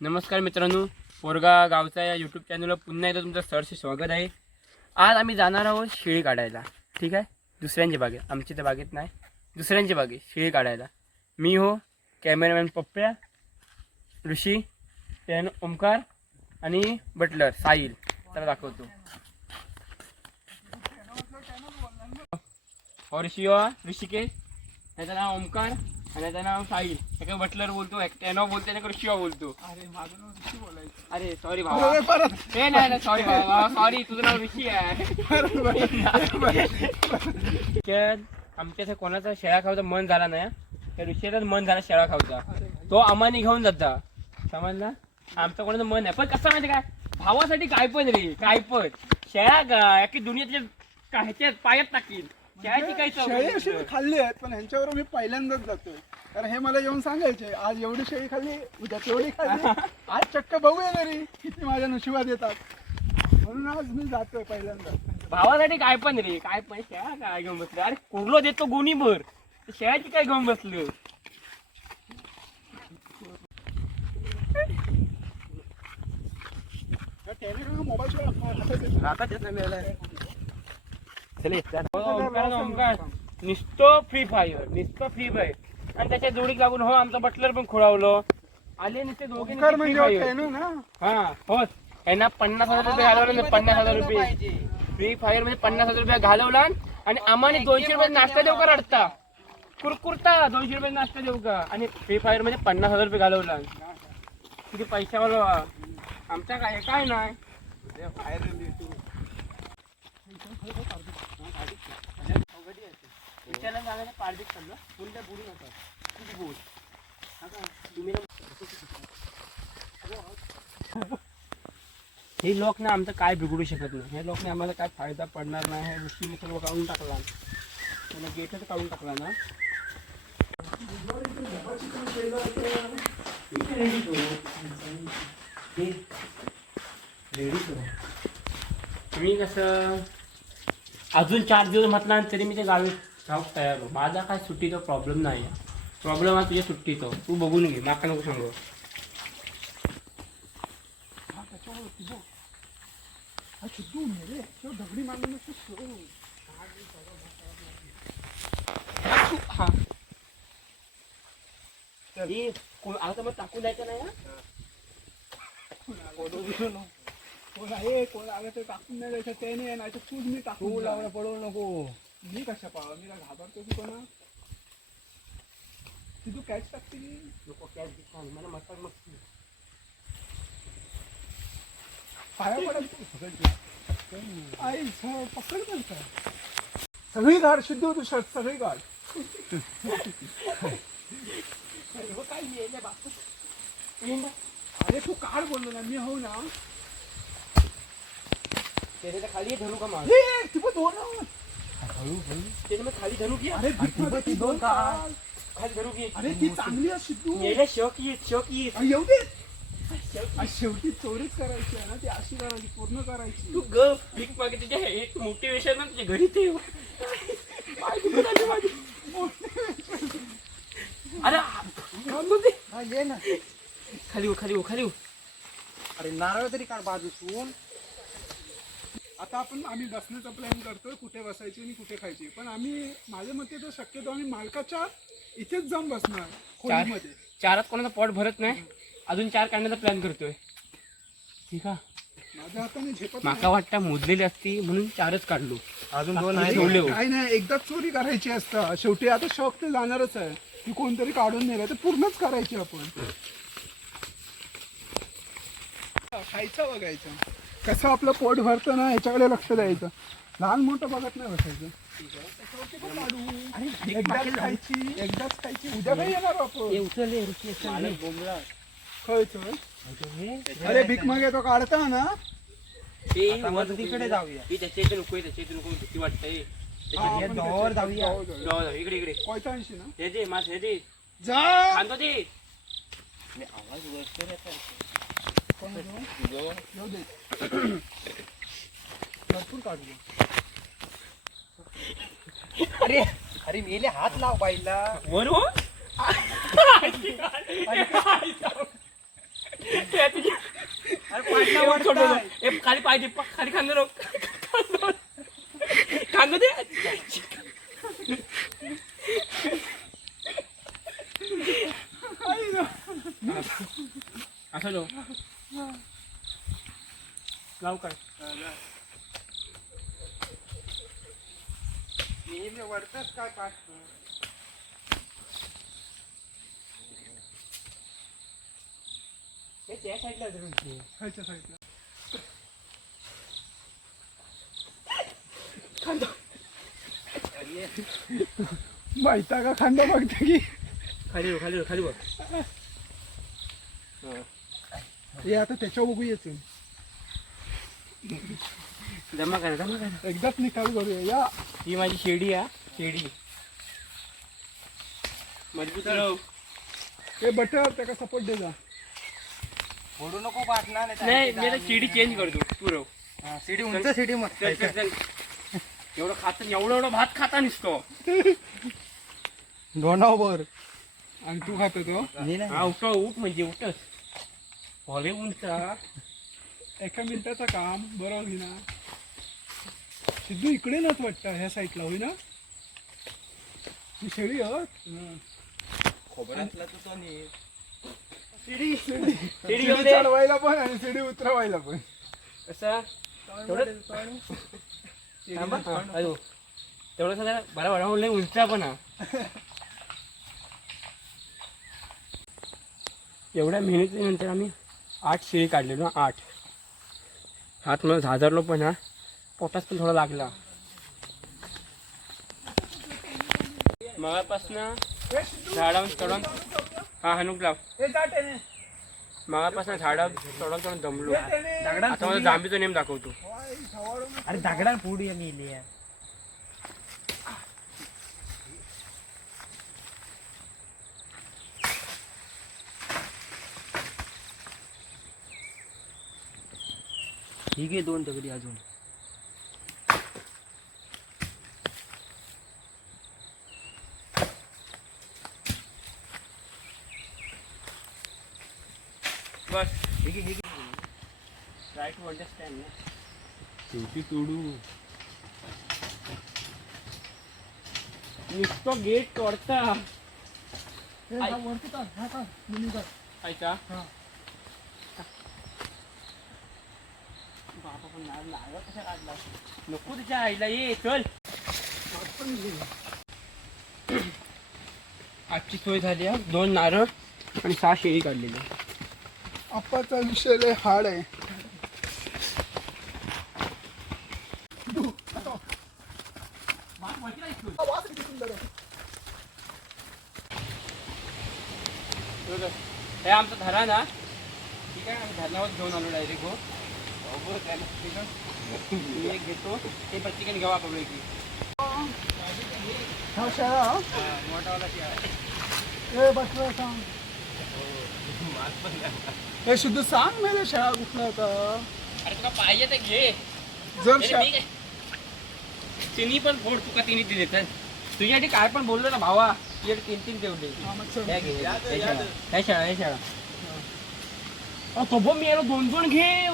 नमस्कार मित्रांनो, पोरगा गावचा या यूट्यूब चॅनलवर पुन्हा एकदा तुमचं सरसे स्वागत आहे. आज आम्ही जाणार आहोत शेळी काढायला. ठीक आहे, दुसऱ्यांच्या बागेत, आमची तर बागेत नाही, दुसऱ्यांच्या बागेत शेळी काढायला. मी हो कॅमेरामॅन पप्प्या, ऋषी, पेन ओमकार आणि बटलर साहिल. त्याला दाखवतो. और ऋषिकेश, त्याचं नाव ओमकार आणि त्याचं नाव साहिल. एका बटलर बोलतो, टॅनो बोलतो, आणि शिवा बोलतो. अरे माझं नाव ऋषी बोलायचं. अरे सॉरी भावा, ते नाही सॉरी भावा, सॉरी, तुझं नाव ऋषी आहे. आमच्या इथे कोणाचा शेळा खाऊचा मन झाला नाही, त्या ऋषीचाच मन झाला शेळा खाऊचा. तो आम्हाने घेऊन जाता, समजला. आमचं कोणाचं मन आहे, पण कसं माहिती काय, भावासाठी काय पण रे, काय पण शेळा का की दुनियातल्या ह्याच्यात पायात टाकील. शेळी अशी खाल्ली आहेत, पण ह्यांच्यावर मी पहिल्यांदाच जातोय. कारण हे मला येऊन सांगायचे, आज एवढी शेळी खाल्ली, उद्या तेवढी खाल्ली, आज चक्क बघूया तरी किती माझ्या नशिबात येतात. म्हणून आज मी जातोय पहिल्यांदा. भावासाठी काय पण रे, काय पण शेळा काय घेऊन बसले. अरे कोरलो देतो गोणी भर, शेळाची काय घेऊन बसलो. नुसतं फ्री फायर, नुसतं फ्री फायर, आणि त्याच्या जोडीत लागून हो आमचा बटलर पण खोळावलो. आले नुसते दोघे हा हो. यांना 50,000 रुपये घालवला, 50,000 रुपये फ्री फायर मध्ये 50,000 रुपये घालवला. आणि आम्हाला 200 रुपये नाश्ता देऊ का रडता कुरकुरता, 200 रुपये नाश्ता देऊ का, आणि फ्री फायर मध्ये 50,000 रुपये घालवला. किती पैशावाला आमच्या काय काय नाही. हे लोक ना आमचं काय बिघडू शकत नाही. हे लोकने आम्हाला काय फायदा पडणार नाही. हे ऋषीने सर्व काढून टाकला, त्याला गेटच काढून टाकला ना. मी कसं अजून 4 दिवस म्हटला तरी मी ते गावी राहूक तयार हो. माझा काय सुट्टीचा प्रॉब्लेम नाही. प्रॉब्लेम आहे तुझ्या सुट्टीचा, तू बघून घे, माका नको सांगू. आता मग टाकून द्यायचं नाही. कोण आलं तर टाकून नाही द्यायचं, त्याने नाही तर तूच मी टाकून लावणं पडवू नको. मी कशा पाहा, मी घाबरतो की कोणा तू कॅच टाकते की नको. कॅच दिसणार मला मस्त मस्त पाया पडत आई पकड का सगळी गाड शुद्ध होतो. शर्ट सगळी गाड अरे तू काढ बोललो ना मी. हो ना त्याच्या खाली धरू का माग दोन हळू हळू त्याच्या खाली धरू की. अरे दोन खाली धरू की. अरे ती चांगली आहे सिद्धू. येऊ दे. शेवटी चोरीच करायची आहे ना, ती अशी करायची, पूर्ण करायची. तू गप भीक मागे. तुझ्या एक मोटिवेशन ना तुझ्या घरी ते. अरे ये ना खाली हो, खाली हो, खाली हो. अरे नारळ तरी काढ बाजूसून. आता आम्ही बसण्याचा प्लॅन करतोय, कुठे बसायची आणि कुठे खायची. पण आम्ही माझ्या मते तर शक्यतो आम्ही मालकाच्या इथेच जाऊन बसणार खोलीमध्ये. 4 कोणाचा पॉट भरत नाही, अजून 4 काढण्याचा प्लॅन करतोय. ठीक आहे, माझ्या हाताने झेपत माका वाटतं मोजलेली असती म्हणून 4च काढलो. अजून 2 ठेवले हो. काही नाही, एकदाच चोरी करायची असतं. शेवटी आता शौक ते जाणारच आहे की कोणतरी काढून नेलं तर पूर्णच करायची. आपण खायचं बघायचं कसं आपलं पोट भरतं ना, ह्याच्याकडे लक्ष द्यायचं. लहान मोठं बघत नाही बसायचं. एकदाच खायची उद्या काही येणार आपण. अरे भीक मागे तो काढता ना, तिकडे जाऊया. नको वाटतंय. इकडे इकडे कोयता आणशी ना, हे दे माझ, हे दे जा खांदो दे. भरपूर काढू. अरे अरे मेले हात लाव बाईला वर. खाली पाहिजे खाली खांदो खांदो दे असं जाऊ लाव काय वरतच काय पाठ त्या साईडला खालच्या साईडला माहिता का खांदा बघते की खाली खाली खाली बघ हे आता त्याच्या बघू येते जमा करा एकदाच निकाल करूया या ही माझी शेडी आहे शेडी मजबूत राहू हे बटर त्याला सपोर्ट दे जा फोडू नको पाठणार नाही मी आता शेडी चेंज करतो तू राहू सीडी उंच सीडी मग एवढं खाता एवढं भात खाता निसतो दोनावर आणि तू खातो तो हा उठ उठ म्हणजे उठच भले उंचा एका मिनिटाचं काम बरोबर होई ना सिद्धू इकडे नाच वाटतं ह्या साईडला होई ना ती शेळी खोबऱ्यातला तू तो नी शेडी शिडी घेऊन दे. चढवायला पण आणि शिडी उतरवायला पण कसं तेवढं सगळं बरा बरा म्हणलं उंचा पण हा एवढ्या मेहनतीनंतर आम्ही 8 शेळी काढलेलो 8 हात मला झाजरलो पण हा पोटात पण थोडा लागला मगापासनं झाडावर चढून हा हनुक लाव मगापासून झाडावर चढून दमलो आता मला जांभीचा नेम दाखवतो अरे दगडान पुढे नेली ठीक आहे 2 दगडी अजून बस ट्राय टू अंडरस्टँड शेवटी तोडू नुसतं गेट तोडता ऐका बाबा पण नारळ कशा काढला नको तिच्या आईला ये चल आजची सोय झाली आहे 2 नारळ आणि 6 शेळी काढलेली आप्पाचा विषय लय हार्ड आहे हे आमचं धरण ना ठीक आहे आम्ही धरणावर घेऊन आलो डायरेक्ट हो मी एक घेतो ते प्रत्येकाने घेऊ आपण की हा शाळा मोठावाला आहे हे बसलं सांग हे शुद्ध सांग मला शाळा कुठला होता अरे तुला पाहिजे तर घे जर तिन्ही पण फोड तुका तिन्ही दिले तर तुझ्यासाठी काय पण बोललो ना भावा तुझ्याकडे 3 ठेवले ह्या शाळा तो बो मी याला 2 घे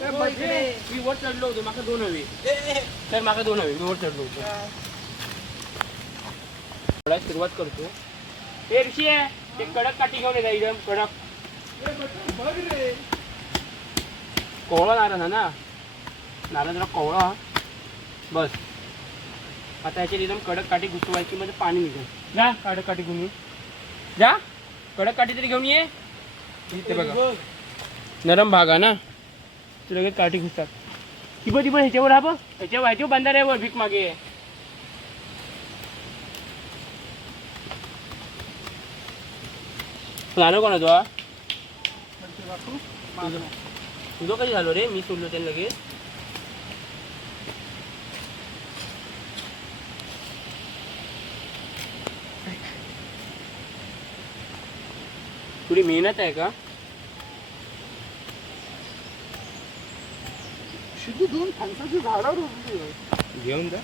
मी वर चढलो होतो माका 2 हवे तर माका 2 हवे मी वर चढलो होतो थोडा सुरुवात करतो ते ऋषी ते कडक काठी घेऊन येतात एकदम कडक बघ रे कोवळा नारळ ना नारळ जरा कोवळा बस आता याच्यात एकदम कडक काठी घुसवायची म्हणजे पाणी निघेल जा कडक काठी घेऊन ये जा कडक काठी तरी घेऊन ये ते बघा नरम भाग आहे ना तू लगेच काठी घुसतात ती पण ह्याच्यावर हा बघ ह्याच्यावर बंधाऱ्यावर भीक मागे नारळ कोण होतो तुझं कधी झालो रे मी सोडलो त्याला लगेच थोडी मेहनत आहे का शुद्ध 2 फणसाची झाडावर उभी आहे घेऊन जा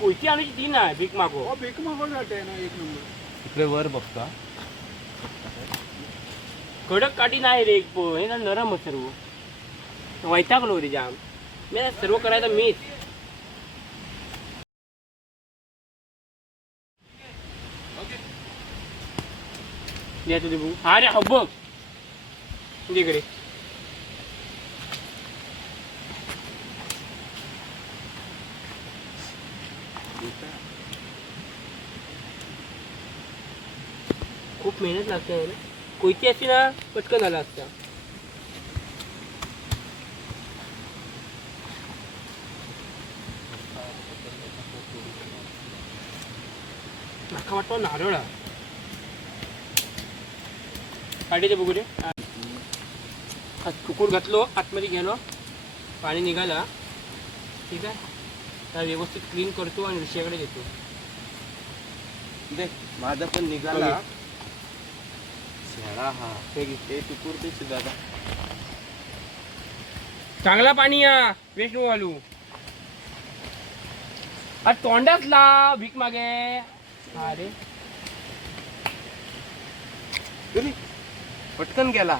कोयती आणायची ती नाही भीक मागो बेक मागवलं आहे ना 1 नंबर इकडे वर बघता कडक काठी नाही रे एक पण हे ना नरम आहे सर्व वैतागलो रे जाम मी ना सर्व करायचं मीच द्या तुझे बघू अरे हो बघ इकडे खूप मेहनत लागते ना कोयती असती ना पटकन आला असता नाका वाटतो नारळ काढीचे बघू रे कुकुर घातलो आतमध्ये गेलो पाणी निघाला ठीक आहे तर व्यवस्थित क्लीन करतो आणि ऋषीकडे देतो देख माझा पण निघाला शेळा हा ते टुकुर ते सुद्धा चांगला पाणी या वेस्ट नको घालू आज तोंडात लाव भीक मागे अरे पटकन गेला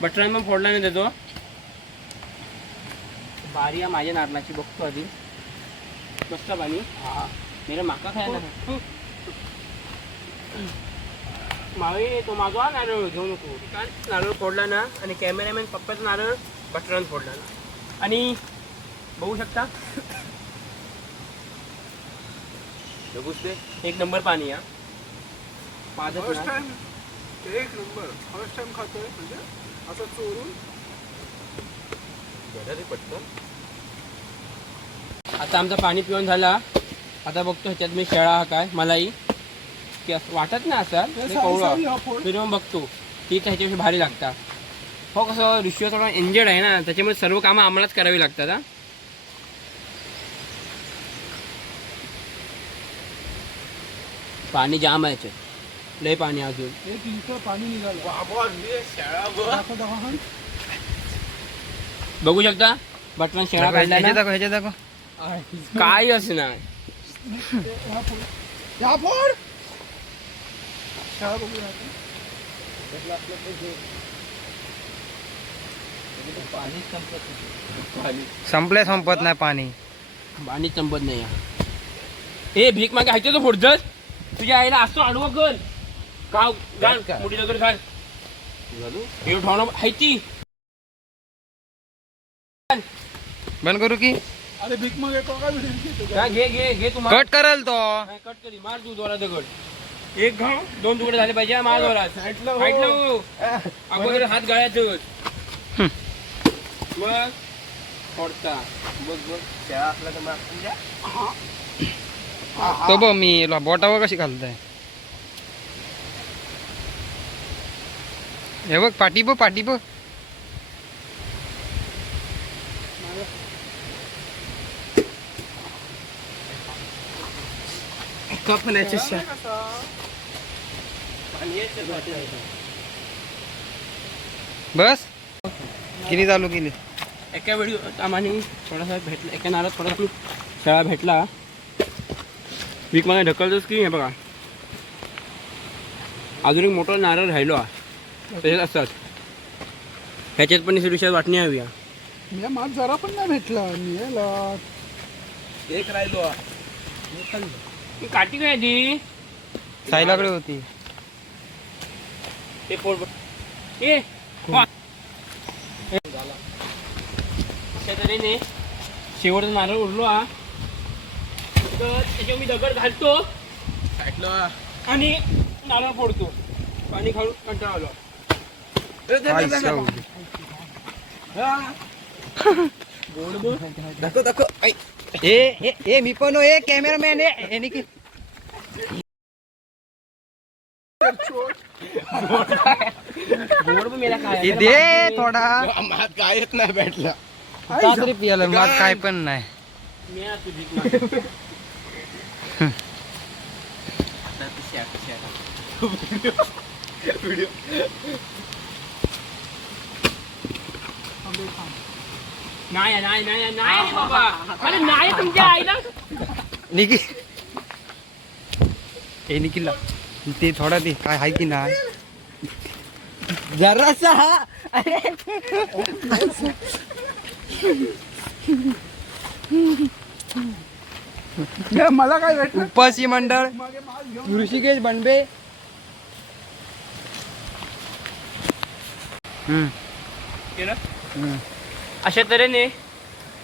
बटरान मग फोडला नाही देतो बारी या माझ्या नारळाची बघतो आधी मस्त पाणी हा मेरा माका खायला मावे तो माझा नारळ घेऊ नको नारळ फोडला ना आणि कॅमेरामॅन पप्पाचा नारळ बटरान फोडला ना आणि बघू शकता एक नंबर पाणी या माझं फर्स्ट टाइम एक नंबर फर्स्ट टाइम खातोय म्हणजे असं चोरून पटकन आता आमचं पाणी पिऊन झाला आता बघतो ह्याच्यात मी शेळा हा काय मलाही की असं वाटत नाही असं फिरून बघतो तीच ह्याच्यापेक्षा भारी लागतात हो कसं ऋषी थोडा इंजर्ड आहे ना त्याच्यामुळे सर्व कामं आम्हालाच करावी लागतात हा पाणी जाम आहे याच्यात लय पाणी अजून एक इंच पाणी निघालं बघू शकता बटन शेळा काढला ना ह्याच्या दाखव काय असणार या फोड शाळा बघूया संपत नाही पाणी पाणी संपत नाही ए भीक मागे हायचं तो फोडतस तुझ्या आईला असतो आडवं कर गाव गाण मोठी दगड घाल हे ठेवणं हायची बंद करू की अरे भीक मग येतो का व्हिडिओ हा, घे घे घे तुम्हाला कट कराल तो कट करी मार तू दोरा दगड एक घाव दोन तुकडे झाले पाहिजे मार दोरा साईडला अगोदर हात गाळ्याच मग फोडता बघ बघ शेळा असला तर मग तो बघ मी बोटावर कशी घालताय हे बघ पाठी बघ बस किती चालू केली एका वेळी आम्हाला थोडासा भेटला एका नारात थोडासा शेळा भेटला वीक मला ढकलतोच की हे बघा अजून एक मोठा नारळ राहिलो तसेच असतात ह्याच्यात पण विषयात वाटणी हवी मी मात जरा पण नाही भेटला मी एक राहिलो ती काठी काय ती साईलाकडे होती ते फोड ए वा. अशा तऱ्हेने शेवटचा नारळ उरलो हा तर त्याच्यावर मी दगड घालतो आणि नारळ फोडतो पाणी खाऊन कंटाळा आलो ए मी पण कॅमेरामॅन आहे गोड पण मेला काय दे थोडा माझ कायच नाही भेटला तरी पियाला मग काय पण नाही मी आज तुझी नाही नाही नाही नाही रे बाबा अरे नाही तुमच्या आईला निकी हे निकीला ते थोडा दे काय आहे की नाही जरासा हा हे मला काय भेटलं उपासी मंडळ मागे माल घेऊन ऋषिकेश बनबे. केलं अशा तऱ्हेने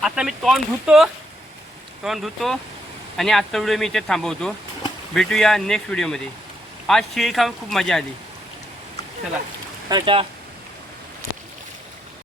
आता मी तोंड धुतो आणि आजचा व्हिडिओ मी इथे थांबवतो. भेटूया नेक्स्ट व्हिडिओमध्ये. आज शेळी खाऊन खूप मजा आली. चला टाटा.